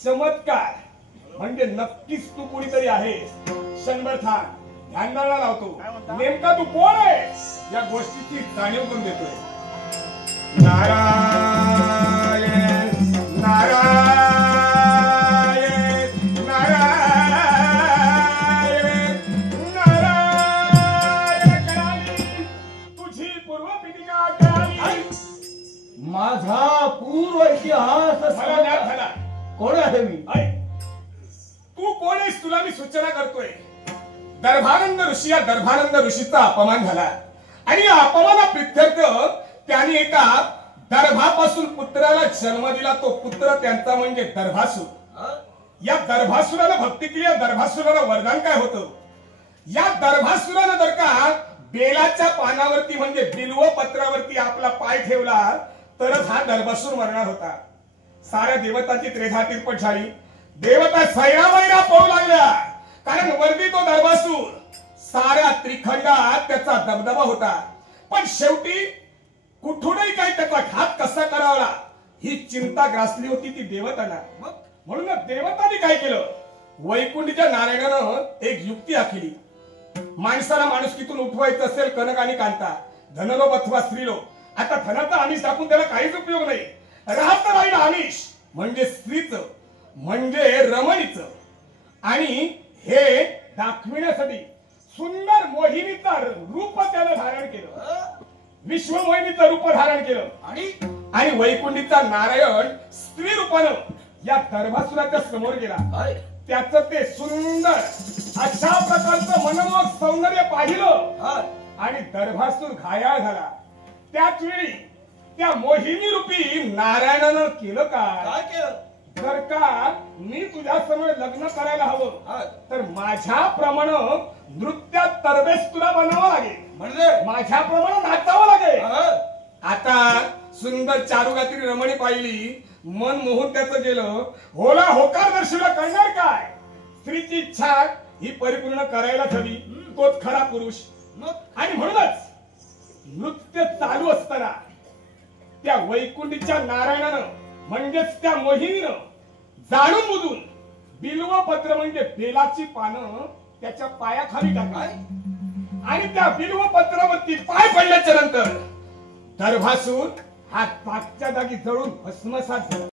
चमत्कार म्हणजे नक्कीच तू कुणीतरी आहेस. क्षणभर थांब, ध्यानाला लावतो. नेमका तू कोण आहे या गोष्टीची जाणीव करून देतोय. नारायण नारायण नारायण नारायण कराली तुझी पूर्व पिढीका कराली. माझा पूर्व इतिहास झाला. कोण आहे मी? तू कोण आहेस तुला मी सूचना करतोय. दर्भानंद ऋषी या दर्भानंद ऋषीचा अपमान झाला आणि या अपमानाप्रित्यर्थ त्यांनी एका दर्भापासून पुत्राला जन्म दिला. तो पुत्र त्यांचा म्हणजे दर्भासूर. या दर्भासुराला भक्ती केली. या दर्भासुराला वरदान काय होतं? या दर्भासुरानं जर का बेलाच्या पानावरती म्हणजे बिल्व पत्रावरती आपला पाय ठेवला तरच हा दर्भासूर मरणार होता. साऱ्या देवताची त्रेधा तिरपट झाली. देवता सैरावैरा पळू लागल्या कारण वरती तो दर्भासूर. साऱ्या त्रिखंडात त्याचा दबदबा होता. पण शेवटी कुठूनही काही त्याचा घात कसा करावा ही चिंता ग्रासली होती ती देवतांना. म्हणून देवतांनी काय केलं? वैकुंठीच्या नारायणानं एक युक्ती आखली. माणसाला माणुसकीतून उठवायचं असेल कनक आणि कांता, धनलोभ अथवा स्त्रीलोभ. आता धनाचा आमिष टाकून त्याला काहीच उपयोग नाही. राहत राहील आमिष म्हणजे स्त्रीचं म्हणजे रमणीचं. आणि हे दाखविण्यासाठी सुंदर मोहिनीचा रूप त्यानं धारण केलं. विश्वमोहिनीचं रूप धारण केलं आणि वैकुंठीचा नारायण स्त्री रूपानं या दर्भासुराच्या समोर गेला. त्याचं ते सुंदर अशा प्रकारचं मनमोहक सौंदर्य पाहिलं आणि दर्भासूर घायाळ झाला. त्याच वेळी त्या मोहिनी रूपी नारायणानं केलं काय केलं? जर का मी तुझ्या समोर लग्न करायला हवं तर माझ्याप्रमाणे नृत्यात तरबेज तुला बनावं लागेल. म्हणजे माझ्याप्रमाणे नाचावं लागेल. आता सुंदर चारुगात्री रमणी पाहिली. मन मोहून त्याचं गेलं. होला होकार दर्शवला करणार काय? स्त्रीची इच्छा ही परिपूर्ण करायलाच हवी. तोच खरा पुरुष. आणि म्हणूनच नृत्य चालू असताना त्या वैकुंठीच्या नारायणानं म्हणजेच त्या मोहिनीनं जाणून बुजून बिल्व पत्र म्हणजे बेलाची पानं त्याच्या पायाखाली टाकली आणि त्या बिल्व पत्रावरती पाय पडल्याच्या नंतर दर्भासूर हा पाचच्या जागी जळून भस्मसात झाला.